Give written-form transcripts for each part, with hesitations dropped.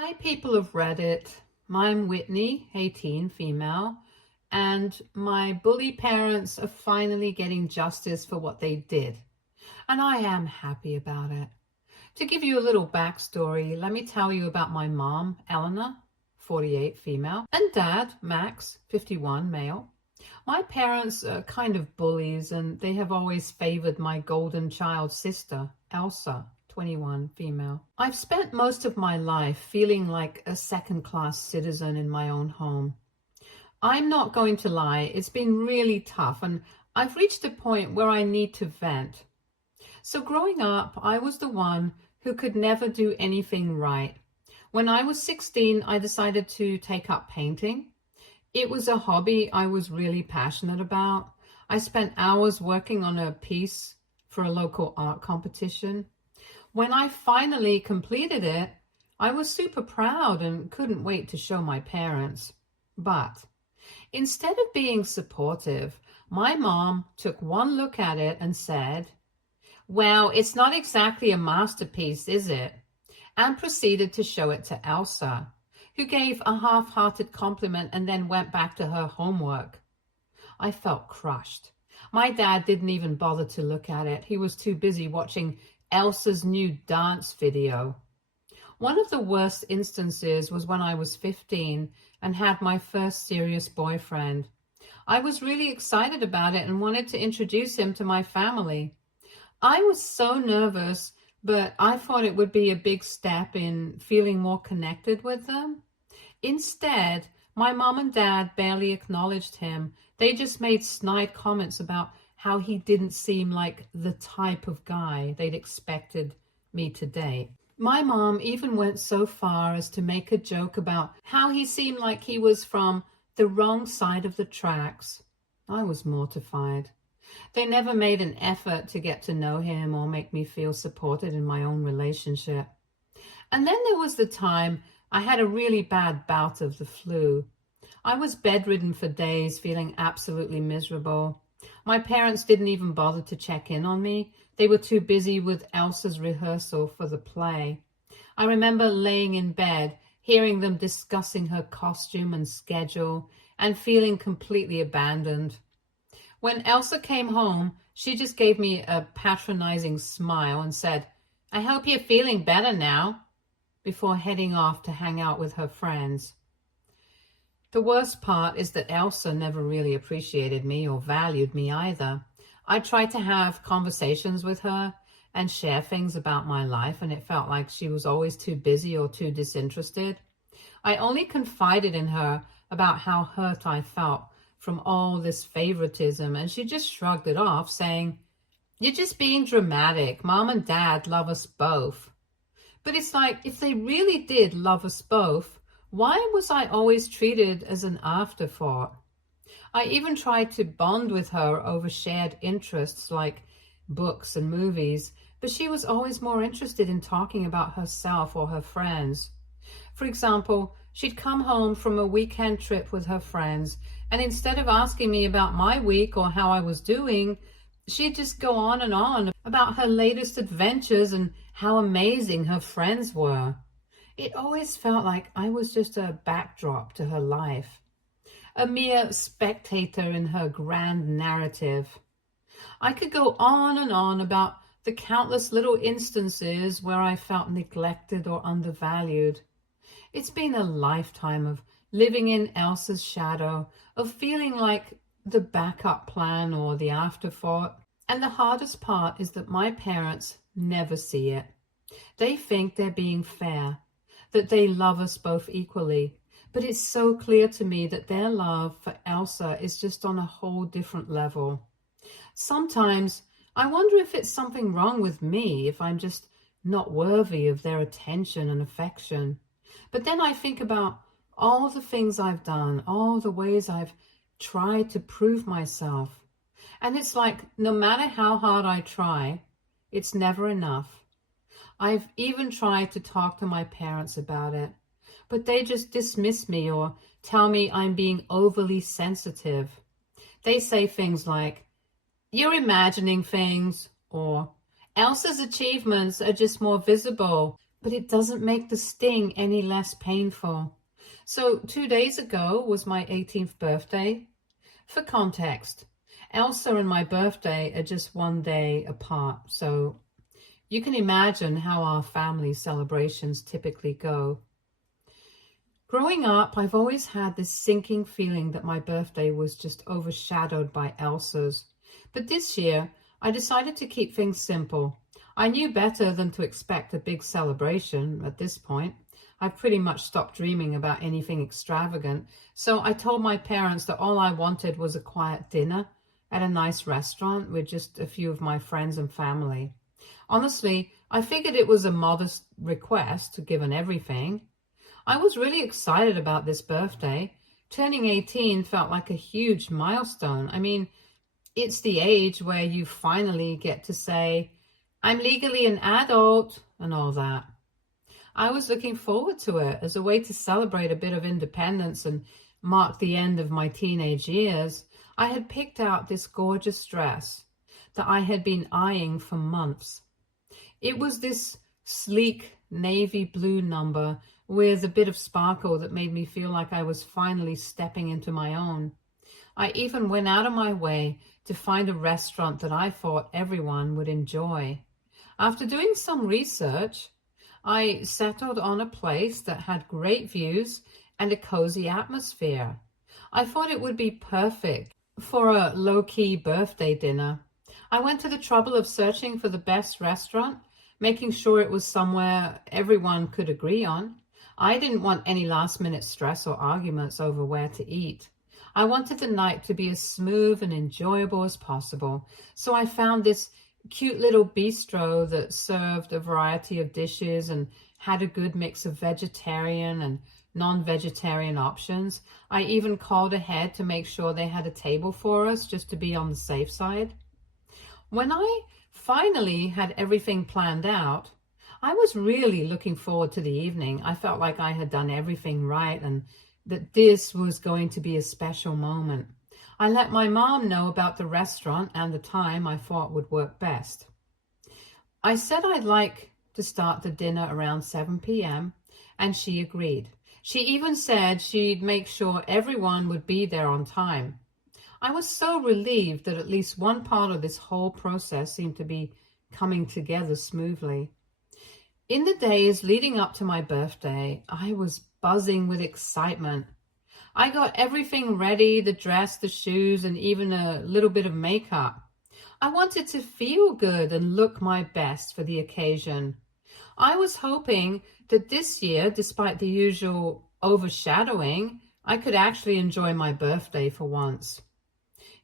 Hi, people of Reddit. I'm Whitney, 18, female, and my bully parents are finally getting justice for what they did, and I am happy about it. To give you a little backstory, let me tell you about my mom, Eleanor, 48, female, and dad, Max, 51, male. My parents are kind of bullies, and they have always favored my golden child sister, Elsa, 21, female. I've spent most of my life feeling like a second-class citizen in my own home. I'm not going to lie, it's been really tough, and I've reached a point where I need to vent. So growing up, I was the one who could never do anything right. When I was 16, I decided to take up painting. It was a hobby I was really passionate about. I spent hours working on a piece for a local art competition. When I finally completed it, I was super proud and couldn't wait to show my parents. But instead of being supportive, my mom took one look at it and said, "Well, it's not exactly a masterpiece, is it?" and proceeded to show it to Elsa, who gave a half-hearted compliment and then went back to her homework. I felt crushed. My dad didn't even bother to look at it. He was too busy watching Elsa's new dance video. One of the worst instances was when I was 15 and had my first serious boyfriend. I was really excited about it and wanted to introduce him to my family. I was so nervous, but I thought it would be a big step in feeling more connected with them. Instead, my mom and dad barely acknowledged him. They just made snide comments about how he didn't seem like the type of guy they'd expected me to date. My mom even went so far as to make a joke about how he seemed like he was from the wrong side of the tracks. I was mortified. They never made an effort to get to know him or make me feel supported in my own relationship. And then there was the time I had a really bad bout of the flu. I was bedridden for days, feeling absolutely miserable. My parents didn't even bother to check in on me. They were too busy with Elsa's rehearsal for the play. I remember laying in bed, hearing them discussing her costume and schedule, and feeling completely abandoned. When Elsa came home, she just gave me a patronizing smile and said, "I hope you're feeling better now," before heading off to hang out with her friends. The worst part is that Elsa never really appreciated me or valued me either. I tried to have conversations with her and share things about my life, and it felt like she was always too busy or too disinterested. I only confided in her about how hurt I felt from all this favoritism, and she just shrugged it off, saying, "You're just being dramatic. Mom and Dad love us both." But it's like, if they really did love us both, why was I always treated as an afterthought? I even tried to bond with her over shared interests like books and movies, but she was always more interested in talking about herself or her friends. For example, she'd come home from a weekend trip with her friends, and instead of asking me about my week or how I was doing, she'd just go on and on about her latest adventures and how amazing her friends were. It always felt like I was just a backdrop to her life, a mere spectator in her grand narrative. I could go on and on about the countless little instances where I felt neglected or undervalued. It's been a lifetime of living in Elsa's shadow, of feeling like the backup plan or the afterthought. And the hardest part is that my parents never see it. They think they're being fair, that they love us both equally. But it's so clear to me that their love for Elsa is just on a whole different level. Sometimes I wonder if it's something wrong with me, if I'm just not worthy of their attention and affection. But then I think about all the things I've done, all the ways I've tried to prove myself. And it's like, no matter how hard I try, it's never enough. I've even tried to talk to my parents about it, but they just dismiss me or tell me I'm being overly sensitive. They say things like, "You're imagining things," or "Elsa's achievements are just more visible." but it doesn't make the sting any less painful. So 2 days ago was my 18th birthday. For context, Elsa and my birthday are just 1 day apart, so you can imagine how our family celebrations typically go. Growing up, I've always had this sinking feeling that my birthday was just overshadowed by Elsa's. But this year, I decided to keep things simple. I knew better than to expect a big celebration at this point. I've pretty much stopped dreaming about anything extravagant, so I told my parents that all I wanted was a quiet dinner at a nice restaurant with just a few of my friends and family. Honestly, I figured it was a modest request given everything. I was really excited about this birthday. Turning 18 felt like a huge milestone. I mean, it's the age where you finally get to say, I'm legally an adult and all that. I was looking forward to it as a way to celebrate a bit of independence and mark the end of my teenage years. I had picked out this gorgeous dress that I had been eyeing for months. It was this sleek navy blue number with a bit of sparkle that made me feel like I was finally stepping into my own. I even went out of my way to find a restaurant that I thought everyone would enjoy. After doing some research, I settled on a place that had great views and a cozy atmosphere. I thought it would be perfect for a low-key birthday dinner. I went to the trouble of searching for the best restaurant, making sure it was somewhere everyone could agree on. I didn't want any last-minute stress or arguments over where to eat. I wanted the night to be as smooth and enjoyable as possible, so I found this cute little bistro that served a variety of dishes and had a good mix of vegetarian and non-vegetarian options. I even called ahead to make sure they had a table for us just to be on the safe side. When I finally had everything planned out, I was really looking forward to the evening. I felt like I had done everything right and that this was going to be a special moment. I let my mom know about the restaurant and the time I thought would work best. I said I'd like to start the dinner around 7 p.m. and she agreed. She even said she'd make sure everyone would be there on time. I was so relieved that at least one part of this whole process seemed to be coming together smoothly. In the days leading up to my birthday, I was buzzing with excitement. I got everything ready, the dress, the shoes, and even a little bit of makeup. I wanted to feel good and look my best for the occasion. I was hoping that this year, despite the usual overshadowing, I could actually enjoy my birthday for once.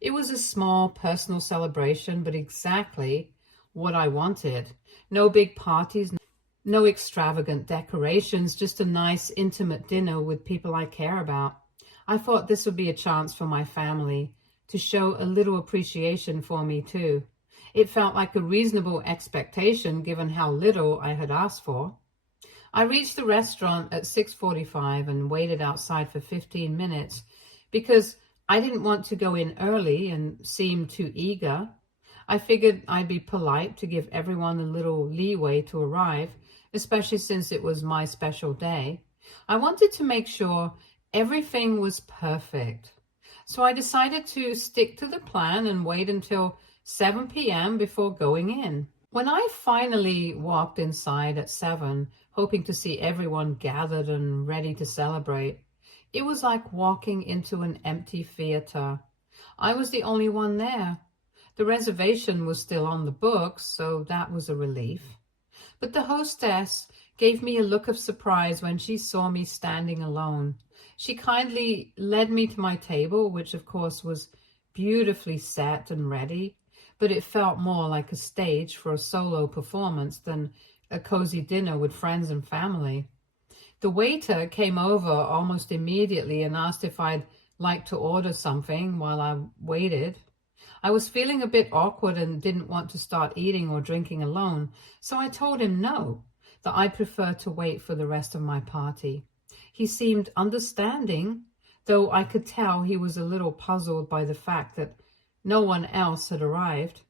It was a small personal celebration, but exactly what I wanted. No big parties, no extravagant decorations, just a nice, intimate dinner with people I care about. I thought this would be a chance for my family to show a little appreciation for me too. It felt like a reasonable expectation given how little I had asked for. I reached the restaurant at 6:45 and waited outside for 15 minutes because I didn't want to go in early and seem too eager. I figured I'd be polite to give everyone a little leeway to arrive, especially since it was my special day. I wanted to make sure everything was perfect. So I decided to stick to the plan and wait until 7 p.m. before going in. When I finally walked inside at 7, hoping to see everyone gathered and ready to celebrate, it was like walking into an empty theater. I was the only one there. The reservation was still on the books, so that was a relief. But the hostess gave me a look of surprise when she saw me standing alone. She kindly led me to my table, which of course was beautifully set and ready, but it felt more like a stage for a solo performance than a cozy dinner with friends and family. The waiter came over almost immediately and asked if I'd like to order something while I waited. I was feeling a bit awkward and didn't want to start eating or drinking alone, so I told him no, that I prefer to wait for the rest of my party. He seemed understanding, though I could tell he was a little puzzled by the fact that no one else had arrived.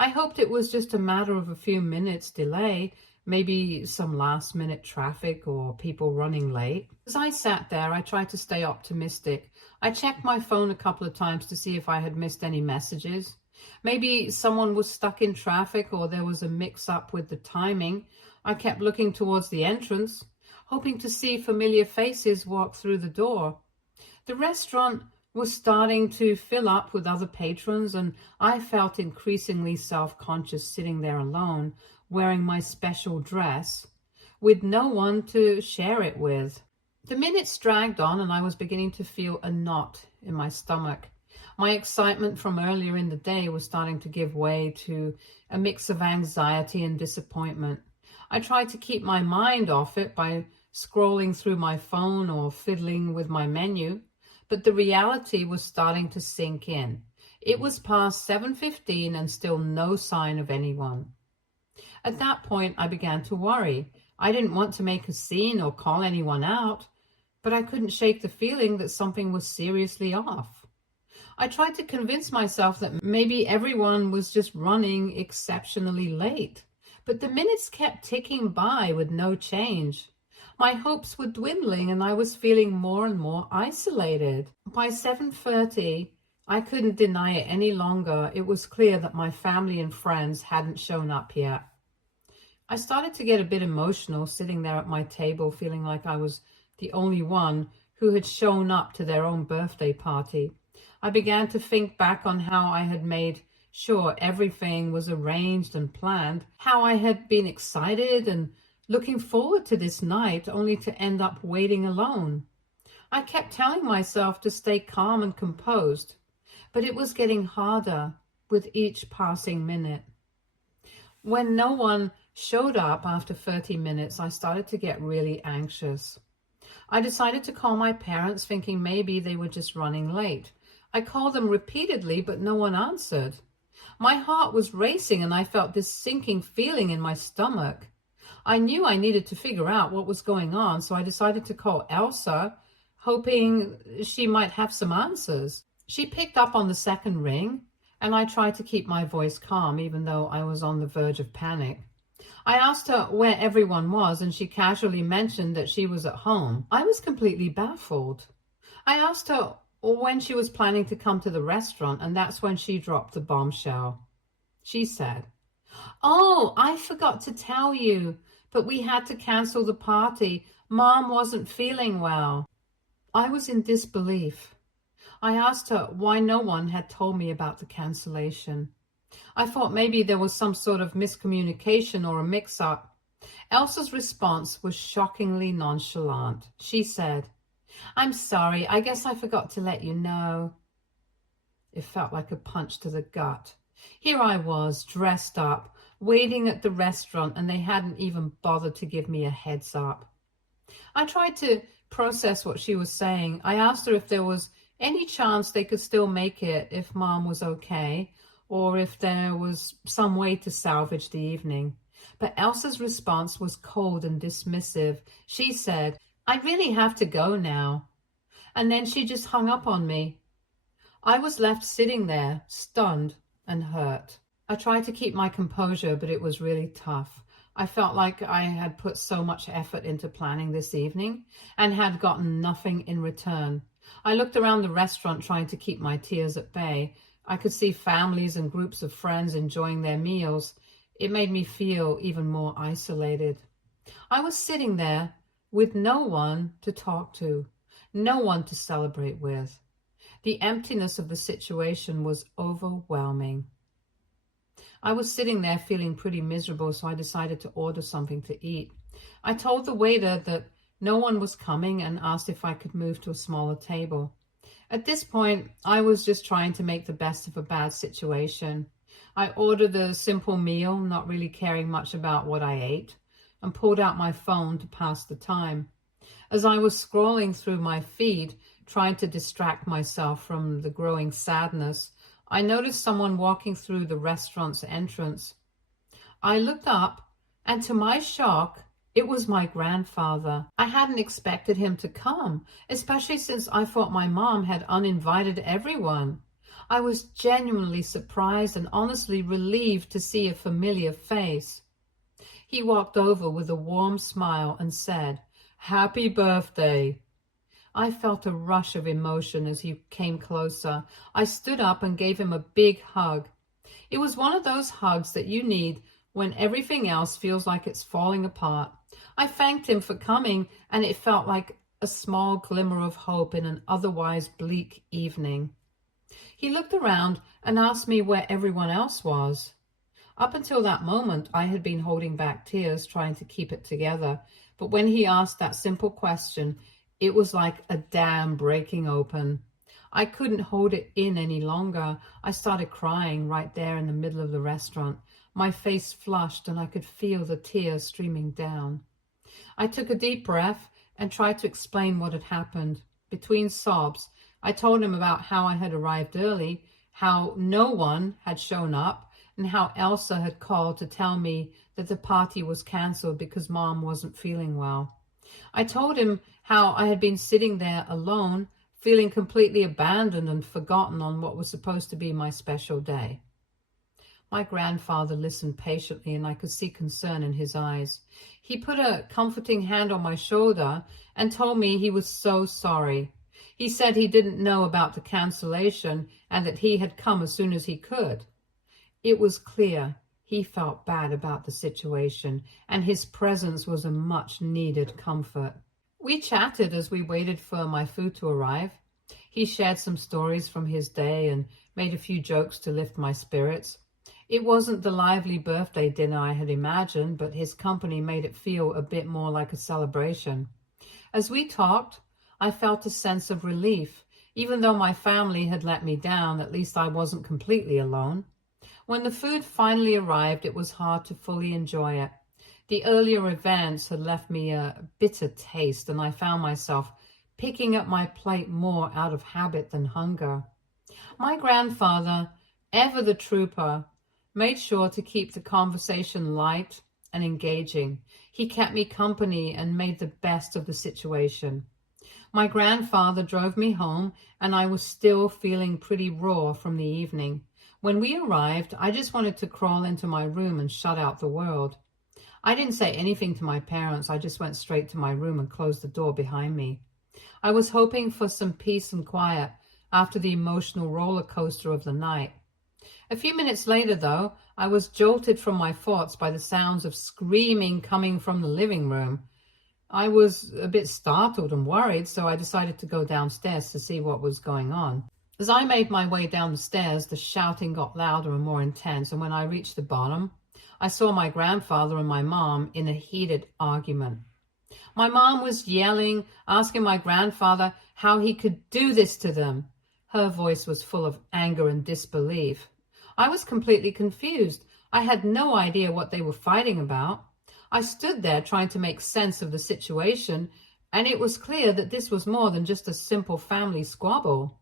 I hoped it was just a matter of a few minutes delay. maybe some last minute traffic or people running late. As I sat there, I tried to stay optimistic. I checked my phone a couple of times to see if I had missed any messages. Maybe someone was stuck in traffic or there was a mix-up with the timing. I kept looking towards the entrance, hoping to see familiar faces walk through the door. The restaurant was starting to fill up with other patrons, and I felt increasingly self-conscious sitting there alone, wearing my special dress, with no one to share it with. The minutes dragged on, and I was beginning to feel a knot in my stomach. My excitement from earlier in the day was starting to give way to a mix of anxiety and disappointment. I tried to keep my mind off it by scrolling through my phone or fiddling with my menu, but the reality was starting to sink in. It was past 7:15 and still no sign of anyone. At that point, I began to worry. I didn't want to make a scene or call anyone out, but I couldn't shake the feeling that something was seriously off. I tried to convince myself that maybe everyone was just running exceptionally late, but the minutes kept ticking by with no change. My hopes were dwindling and I was feeling more and more isolated. By 7:30, I couldn't deny it any longer. It was clear that my family and friends hadn't shown up yet. I started to get a bit emotional sitting there at my table, feeling like I was the only one who had shown up to their own birthday party. I began to think back on how I had made sure everything was arranged and planned, how I had been excited and looking forward to this night, only to end up waiting alone. I kept telling myself to stay calm and composed, but it was getting harder with each passing minute. When no one showed up after 30 minutes, I started to get really anxious. I decided to call my parents, thinking maybe they were just running late. I called them repeatedly, but no one answered. My heart was racing and I felt this sinking feeling in my stomach. I knew I needed to figure out what was going on, so I decided to call Elsa, hoping she might have some answers. She picked up on the second ring, and I tried to keep my voice calm, even though I was on the verge of panic. I asked her where everyone was, and she casually mentioned that she was at home. I was completely baffled. I asked her when she was planning to come to the restaurant, and that's when she dropped the bombshell. She said, "Oh, I forgot to tell you, but we had to cancel the party. Mom wasn't feeling well." I was in disbelief. I asked her why no one had told me about the cancellation. I thought maybe there was some sort of miscommunication or a mix-up. Elsa's response was shockingly nonchalant. She said, "I'm sorry, I guess I forgot to let you know." It felt like a punch to the gut. Here I was, dressed up, waiting at the restaurant, and they hadn't even bothered to give me a heads up. I tried to process what she was saying. I asked her if there was any chance they could still make it if Mom was okay, or if there was some way to salvage the evening. But Elsa's response was cold and dismissive. She said, "I really have to go now." And then she just hung up on me. I was left sitting there, stunned and hurt. I tried to keep my composure, but it was really tough. I felt like I had put so much effort into planning this evening and had gotten nothing in return. I looked around the restaurant trying to keep my tears at bay. I could see families and groups of friends enjoying their meals. It made me feel even more isolated. I was sitting there with no one to talk to, no one to celebrate with. The emptiness of the situation was overwhelming. I was sitting there feeling pretty miserable, so I decided to order something to eat. I told the waiter that no one was coming and asked if I could move to a smaller table. At this point, I was just trying to make the best of a bad situation. I ordered a simple meal, not really caring much about what I ate, and pulled out my phone to pass the time. As I was scrolling through my feed, trying to distract myself from the growing sadness, I noticed someone walking through the restaurant's entrance. I looked up, and to my shock, it was my grandfather. I hadn't expected him to come, especially since I thought my mom had uninvited everyone. I was genuinely surprised and honestly relieved to see a familiar face. He walked over with a warm smile and said, "Happy birthday." I felt a rush of emotion as he came closer. I stood up and gave him a big hug. It was one of those hugs that you need when everything else feels like it's falling apart. I thanked him for coming, and it felt like a small glimmer of hope in an otherwise bleak evening. He looked around and asked me where everyone else was. Up until that moment, I had been holding back tears, trying to keep it together. But when he asked that simple question, it was like a dam breaking open. I couldn't hold it in any longer. I started crying right there in the middle of the restaurant. My face flushed and I could feel the tears streaming down. I took a deep breath and tried to explain what had happened. Between sobs, I told him about how I had arrived early, how no one had shown up, and how Elsa had called to tell me that the party was canceled because Mom wasn't feeling well. I told him how I had been sitting there alone, feeling completely abandoned and forgotten on what was supposed to be my special day. My grandfather listened patiently, and I could see concern in his eyes. He put a comforting hand on my shoulder and told me he was so sorry. He said he didn't know about the cancellation and that he had come as soon as he could. It was clear he felt bad about the situation, and his presence was a much-needed comfort. We chatted as we waited for my food to arrive. He shared some stories from his day and made a few jokes to lift my spirits. It wasn't the lively birthday dinner I had imagined, but his company made it feel a bit more like a celebration. As we talked, I felt a sense of relief. Even though my family had let me down, at least I wasn't completely alone. When the food finally arrived, it was hard to fully enjoy it. The earlier events had left me a bitter taste, and I found myself picking up my plate more out of habit than hunger. My grandfather, ever the trooper, made sure to keep the conversation light and engaging. He kept me company and made the best of the situation. My grandfather drove me home, and I was still feeling pretty raw from the evening. When we arrived, I just wanted to crawl into my room and shut out the world. I didn't say anything to my parents. I just went straight to my room and closed the door behind me. I was hoping for some peace and quiet after the emotional roller coaster of the night. A few minutes later, though, I was jolted from my thoughts by the sounds of screaming coming from the living room. I was a bit startled and worried, so I decided to go downstairs to see what was going on. As I made my way down the stairs, the shouting got louder and more intense, and when I reached the bottom, I saw my grandfather and my mom in a heated argument. My mom was yelling, asking my grandfather how he could do this to them. Her voice was full of anger and disbelief. I was completely confused. I had no idea what they were fighting about. I stood there trying to make sense of the situation, and it was clear that this was more than just a simple family squabble.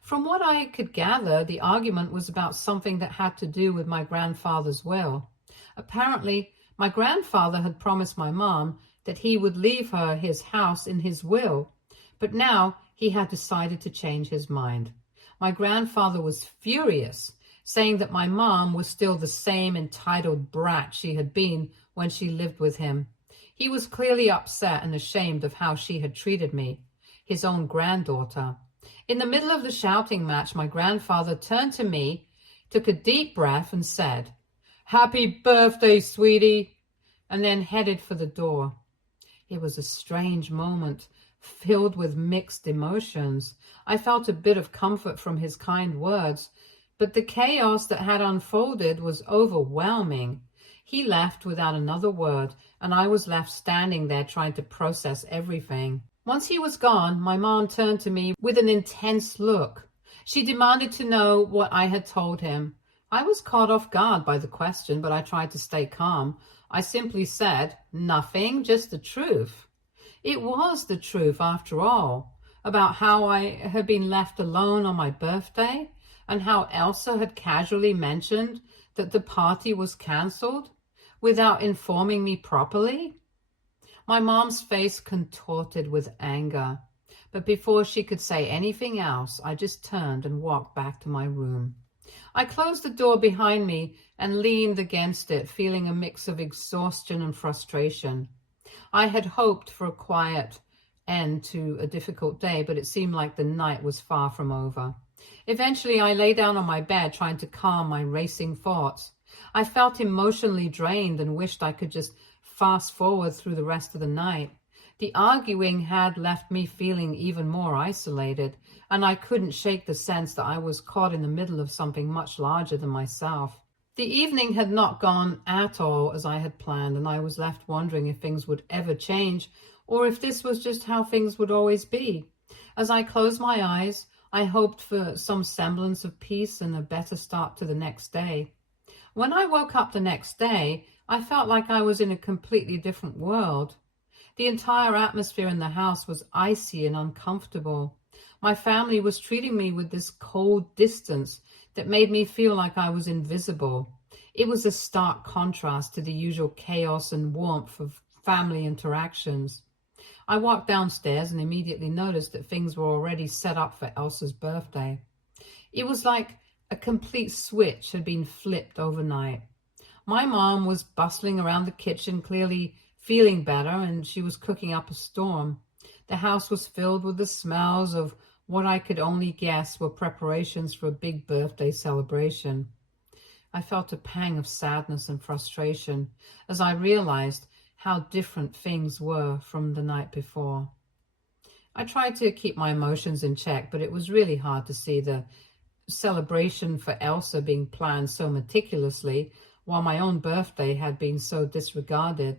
From what I could gather, the argument was about something that had to do with my grandfather's will. Apparently, my grandfather had promised my mom that he would leave her his house in his will, but now he had decided to change his mind. My grandfather was furious, saying that my mom was still the same entitled brat she had been when she lived with him. He was clearly upset and ashamed of how she had treated me, his own granddaughter. In the middle of the shouting match, my grandfather turned to me, took a deep breath and said, "Happy birthday, sweetie," and then headed for the door. It was a strange moment, filled with mixed emotions. I felt a bit of comfort from his kind words, but the chaos that had unfolded was overwhelming. He left without another word, and I was left standing there trying to process everything. Once he was gone, my mom turned to me with an intense look. She demanded to know what I had told him. I was caught off guard by the question, but I tried to stay calm. I simply said, "Nothing, just the truth." It was the truth, after all, about how I had been left alone on my birthday, and how Elsa had casually mentioned that the party was cancelled without informing me properly. My mom's face contorted with anger, but before she could say anything else, I just turned and walked back to my room. I closed the door behind me and leaned against it, feeling a mix of exhaustion and frustration. I had hoped for a quiet end to a difficult day, but it seemed like the night was far from over. Eventually, I lay down on my bed, trying to calm my racing thoughts. I felt emotionally drained and wished I could just fast forward through the rest of the night. The arguing had left me feeling even more isolated, and I couldn't shake the sense that I was caught in the middle of something much larger than myself. The evening had not gone at all as I had planned, and I was left wondering if things would ever change, or if this was just how things would always be. As I closed my eyes, I hoped for some semblance of peace and a better start to the next day. When I woke up the next day, I felt like I was in a completely different world. The entire atmosphere in the house was icy and uncomfortable. My family was treating me with this cold distance that made me feel like I was invisible. It was a stark contrast to the usual chaos and warmth of family interactions. I walked downstairs and immediately noticed that things were already set up for Elsa's birthday. It was like a complete switch had been flipped overnight. My mom was bustling around the kitchen, clearly feeling better, and she was cooking up a storm. The house was filled with the smells of what I could only guess were preparations for a big birthday celebration. I felt a pang of sadness and frustration as I realized how different things were from the night before. I tried to keep my emotions in check, but it was really hard to see the celebration for Elsa being planned so meticulously, while my own birthday had been so disregarded.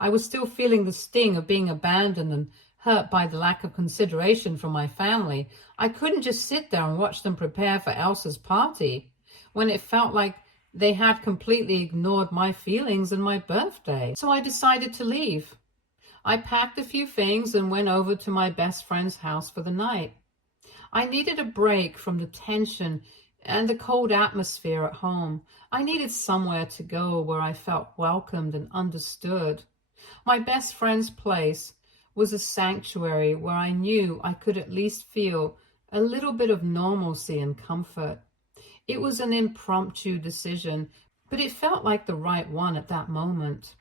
I was still feeling the sting of being abandoned and hurt by the lack of consideration from my family. I couldn't just sit there and watch them prepare for Elsa's party when it felt like they had completely ignored my feelings and my birthday. So I decided to leave. I packed a few things and went over to my best friend's house for the night. I needed a break from the tension and the cold atmosphere at home. I needed somewhere to go where I felt welcomed and understood. My best friend's place was a sanctuary where I knew I could at least feel a little bit of normalcy and comfort. It was an impromptu decision, but it felt like the right one at that moment.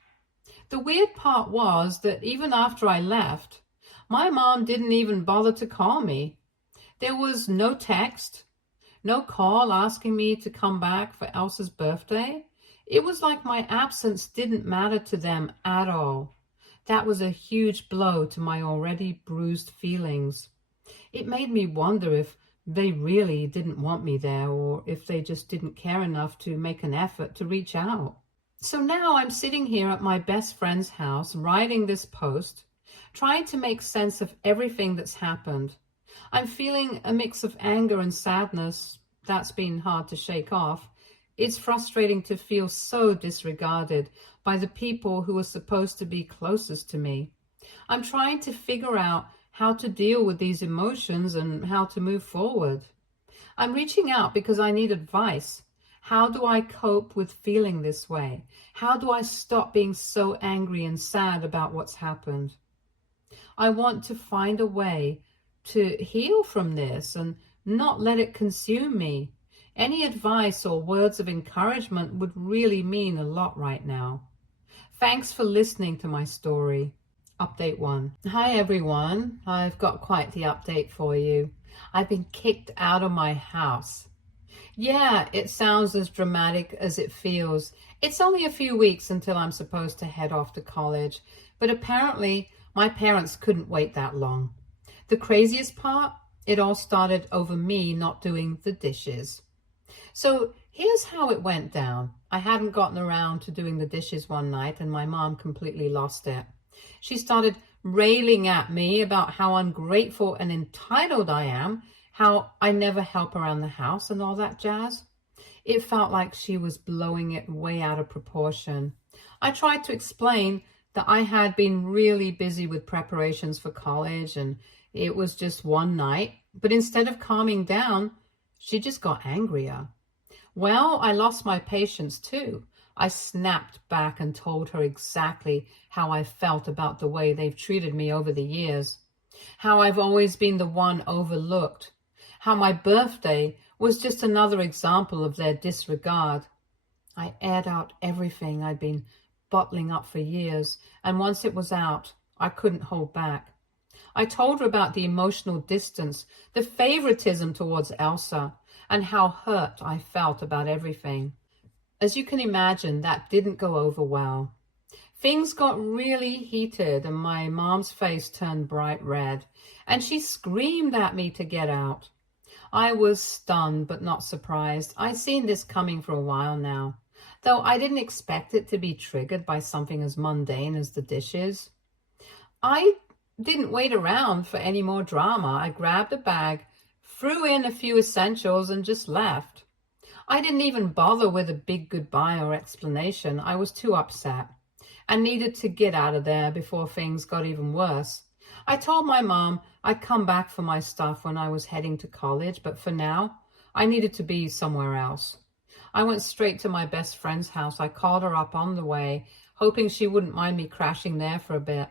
The weird part was that even after I left, my mom didn't even bother to call me. There was no text, no call asking me to come back for Elsa's birthday. It was like my absence didn't matter to them at all. That was a huge blow to my already bruised feelings. It made me wonder if they really didn't want me there, or if they just didn't care enough to make an effort to reach out. So now I'm sitting here at my best friend's house, writing this post, trying to make sense of everything that's happened. I'm feeling a mix of anger and sadness. That's been hard to shake off. It's frustrating to feel so disregarded by the people who are supposed to be closest to me. I'm trying to figure out how to deal with these emotions and how to move forward. I'm reaching out because I need advice. How do I cope with feeling this way? How do I stop being so angry and sad about what's happened? I want to find a way to heal from this and not let it consume me. Any advice or words of encouragement would really mean a lot right now. Thanks for listening to my story. Update 1. Hi everyone, I've got quite the update for you. I've been kicked out of my house. Yeah, it sounds as dramatic as it feels. It's only a few weeks until I'm supposed to head off to college, but apparently my parents couldn't wait that long. The craziest part? It all started over me not doing the dishes. So here's how it went down. I hadn't gotten around to doing the dishes one night and my mom completely lost it. She started railing at me about how ungrateful and entitled I am, how I never help around the house and all that jazz. It felt like she was blowing it way out of proportion. I tried to explain that I had been really busy with preparations for college and it was just one night, but instead of calming down, she just got angrier. Well, I lost my patience too. I snapped back and told her exactly how I felt about the way they've treated me over the years, how I've always been the one overlooked, how my birthday was just another example of their disregard. I aired out everything I'd been bottling up for years, and once it was out, I couldn't hold back. I told her about the emotional distance, the favoritism towards Elsa, and how hurt I felt about everything. As you can imagine, that didn't go over well. Things got really heated and my mom's face turned bright red, and she screamed at me to get out. I was stunned but not surprised. I'd seen this coming for a while now, though I didn't expect it to be triggered by something as mundane as the dishes. I didn't wait around for any more drama. I grabbed a bag, threw in a few essentials, and just left. I didn't even bother with a big goodbye or explanation. I was too upset and needed to get out of there before things got even worse. I told my mom I'd come back for my stuff when I was heading to college, but for now, I needed to be somewhere else. I went straight to my best friend's house. I called her up on the way, hoping she wouldn't mind me crashing there for a bit.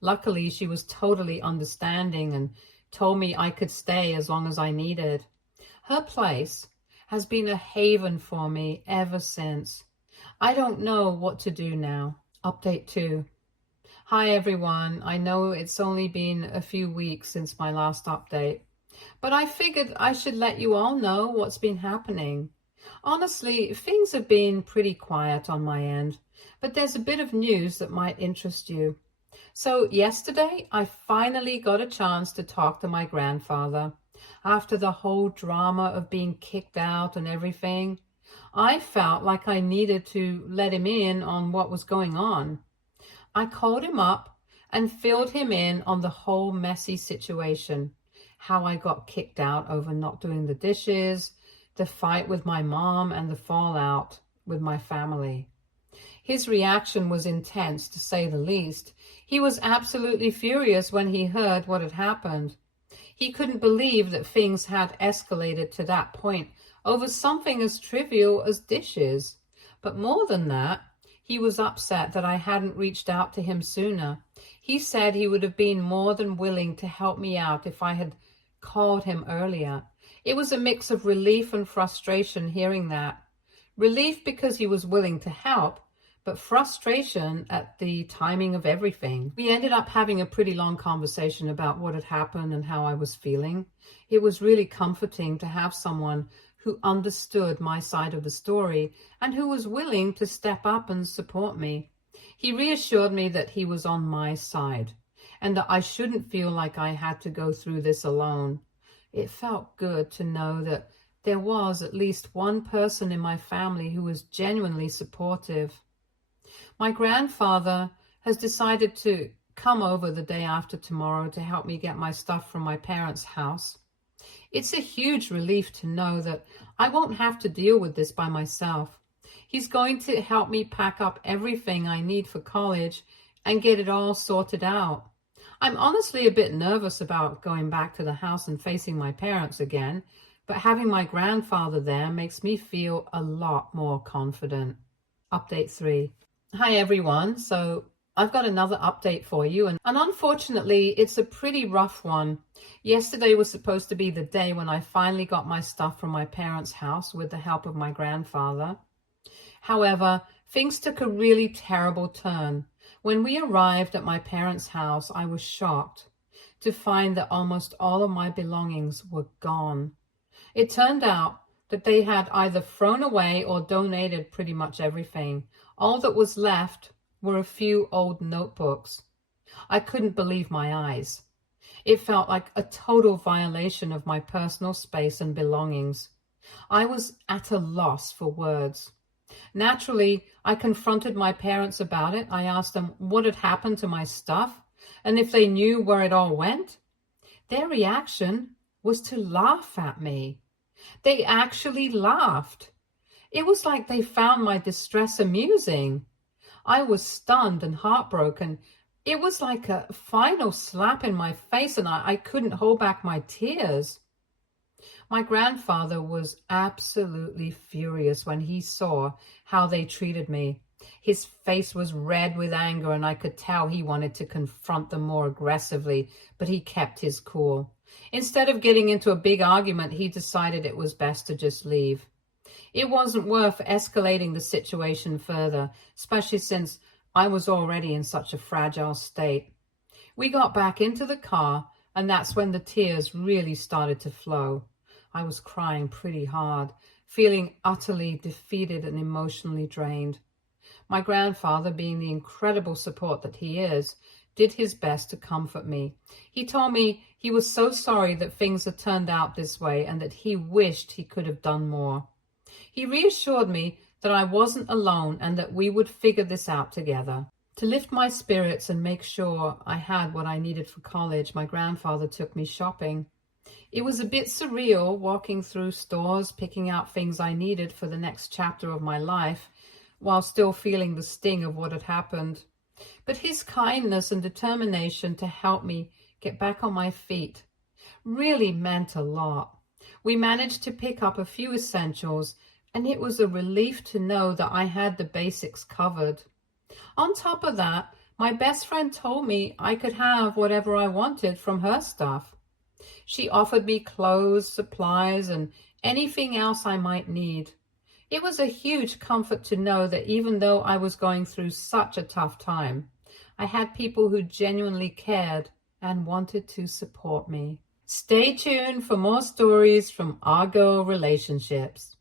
Luckily, she was totally understanding and told me I could stay as long as I needed. Her place has been a haven for me ever since. I don't know what to do now. Update 2. Hi everyone. I know it's only been a few weeks since my last update, but I figured I should let you all know what's been happening. Honestly, things have been pretty quiet on my end, but there's a bit of news that might interest you. So yesterday, I finally got a chance to talk to my grandfather. After the whole drama of being kicked out and everything, I felt like I needed to let him in on what was going on. I called him up and filled him in on the whole messy situation, how I got kicked out over not doing the dishes, the fight with my mom, and the fallout with my family. His reaction was intense, to say the least. He was absolutely furious when he heard what had happened. He couldn't believe that things had escalated to that point over something as trivial as dishes. But more than that, he was upset that I hadn't reached out to him sooner. He said he would have been more than willing to help me out if I had called him earlier. It was a mix of relief and frustration hearing that. Relief because he was willing to help, but frustration at the timing of everything. We ended up having a pretty long conversation about what had happened and how I was feeling. It was really comforting to have someone who understood my side of the story and who was willing to step up and support me. He reassured me that he was on my side and that I shouldn't feel like I had to go through this alone. It felt good to know that there was at least one person in my family who was genuinely supportive. My grandfather has decided to come over the day after tomorrow to help me get my stuff from my parents' house. It's a huge relief to know that I won't have to deal with this by myself. He's going to help me pack up everything I need for college and get it all sorted out. I'm honestly a bit nervous about going back to the house and facing my parents again, but having my grandfather there makes me feel a lot more confident. Update 3. Hi everyone. So I've got another update for you, and unfortunately it's a pretty rough one. Yesterday was supposed to be the day when I finally got my stuff from my parents' house with the help of my grandfather. However, things took a really terrible turn. When we arrived at my parents' house, I was shocked to find that almost all of my belongings were gone. It turned out that they had either thrown away or donated pretty much everything. All that was left were a few old notebooks. I couldn't believe my eyes. It felt like a total violation of my personal space and belongings. I was at a loss for words. Naturally, I confronted my parents about it. I asked them what had happened to my stuff and if they knew where it all went. Their reaction was to laugh at me. They actually laughed. It was like they found my distress amusing. I was stunned and heartbroken. It was like a final slap in my face, and I couldn't hold back my tears. My grandfather was absolutely furious when he saw how they treated me. His face was red with anger, and I could tell he wanted to confront them more aggressively, but he kept his cool. Instead of getting into a big argument, he decided it was best to just leave. It wasn't worth escalating the situation further, especially since I was already in such a fragile state. We got back into the car, and that's when the tears really started to flow. I was crying pretty hard, feeling utterly defeated and emotionally drained. My grandfather, being the incredible support that he is, did his best to comfort me. He told me he was so sorry that things had turned out this way and that he wished he could have done more. He reassured me that I wasn't alone and that we would figure this out together. To lift my spirits and make sure I had what I needed for college, my grandfather took me shopping. It was a bit surreal walking through stores, picking out things I needed for the next chapter of my life, while still feeling the sting of what had happened. But his kindness and determination to help me get back on my feet really meant a lot. We managed to pick up a few essentials, and it was a relief to know that I had the basics covered. On top of that, my best friend told me I could have whatever I wanted from her stuff. She offered me clothes, supplies, and anything else I might need. It was a huge comfort to know that even though I was going through such a tough time, I had people who genuinely cared and wanted to support me. Stay tuned for more stories from our girl relationships.